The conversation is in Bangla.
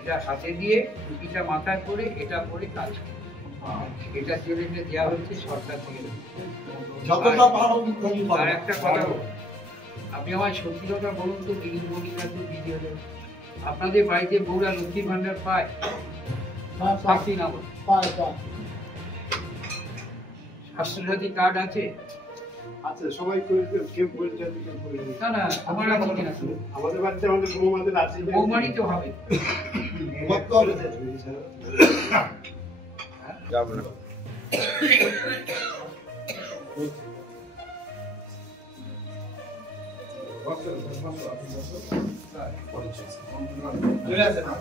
এটা হাতে দিয়ে টুপিটা মাথায় করে এটা করে কাজ করে। এটা ছেলেটা দেওয়া হচ্ছে সরকার থেকে। আর একটা কথা বলুন, আপনি আমার সত্যি কথা বলুন তো, দিদিমণিরা তো দিদি হলেন, আপনাদের বাড়িতে বউরা লক্ষ্মীর ভান্ডার পায়? পাচ্ছি না, স্বাস্থ্যসাথী কার্ড আছে? আচ্ছা, সবাই করে কেউ করে কেউ করে না না, আমার আছে কিনা? আমাদের বাড়িতে আমাদের বৌমাদের আছে। বৌমারই তো হবে। যাবো না। চলে আসে না।